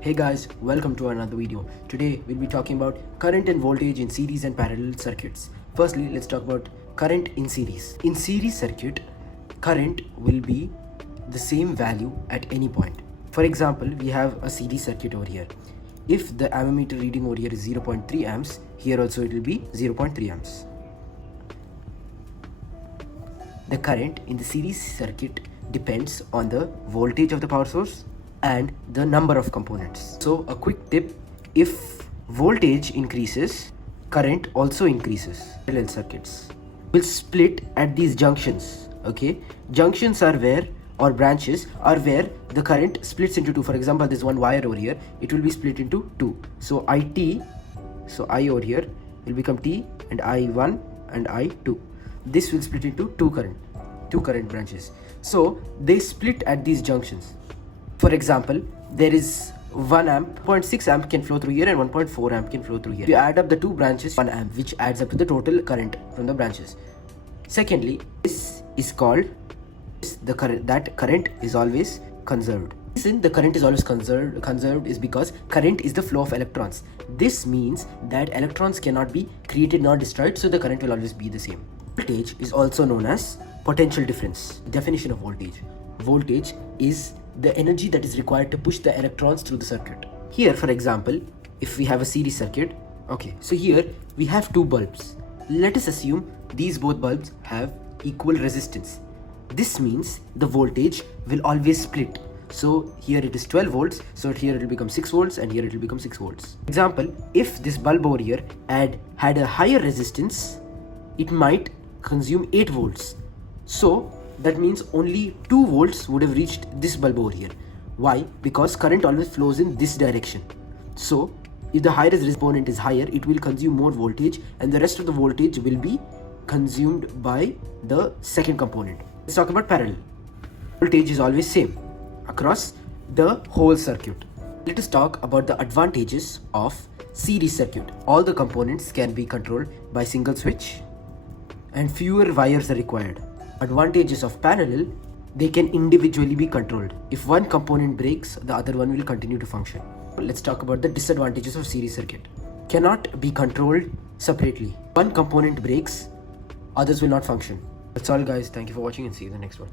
Hey guys, welcome to another video. Today we'll be talking about current and voltage in series and parallel circuits. Firstly, let's talk about current in series. In series circuit, current will be the same value at any point. For example, we have a series circuit over here. If the ammeter reading over here is 0.3 amps, here also it will be 0.3 amps. The current in the series circuit depends on the voltage of the power source and the number of components. So a quick tip, if voltage increases, current also increases. Parallel circuits will split at these junctions. Okay, junctions are where, or branches are where the current splits into two. For example, this one wire over here, it will be split into two. So I over here will become T, and I1 and I2. This will split into two current branches. So they split at these junctions. For example, there is 1 amp, 0.6 amp can flow through here and 1.4 amp can flow through here. You add up the two branches, 1 amp, which adds up to the total current from the branches. Secondly, this is called the current. That current is always conserved. The reason the current is always conserved is because current is the flow of electrons. This means that electrons cannot be created nor destroyed, so the current will always be the same. Voltage is also known as potential difference. Definition of voltage. Voltage is the energy that is required to push the electrons through the circuit. Here, for example, if we have a series circuit, okay, so here we have two bulbs. Let us assume these both bulbs have equal resistance. This means the voltage will always split. So here it is 12 volts, so here it will become 6 volts and here it will become 6 volts. Example, if this bulb over here had a higher resistance, it might consume 8 volts. So that means only 2 volts would have reached this bulb over here. Why? Because current always flows in this direction. So if the higher component is higher, it will consume more voltage and the rest of the voltage will be consumed by the second component. Let's talk about parallel. Voltage is always same across the whole circuit. Let us talk about the advantages of series circuit. All the components can be controlled by single switch and fewer wires are required. Advantages of parallel, they can individually be controlled. If one component breaks, the other one will continue to function. Let's talk about the disadvantages of series circuit. Cannot be controlled separately. One component breaks, others will not function. That's all guys. Thank you for watching and see you in the next one.